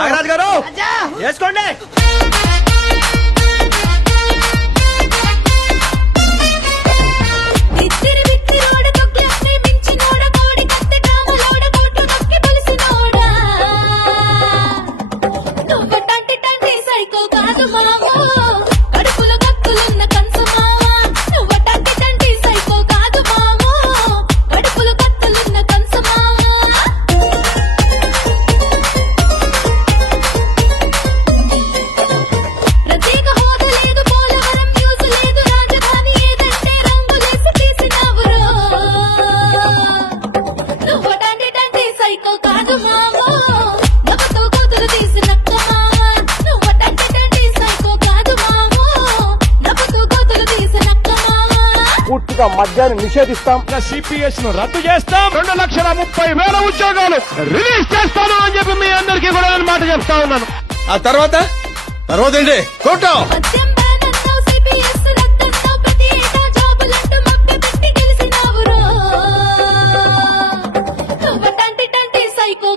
నాగరాజు గారు వేసుకోండి. పూర్తిగా మద్యాన్ని నిషేధిస్తాం. సిపిఎస్ ను రద్దు చేస్తాం. 2,30,000 ఉద్యోగాలు రిలీజ్ చేస్తాను అని చెప్పి మీ అందరికీ కూడా నేను మాట చెప్తా ఉన్నాను. ఆ తర్వాత ఏంటి చూడటం. సైకో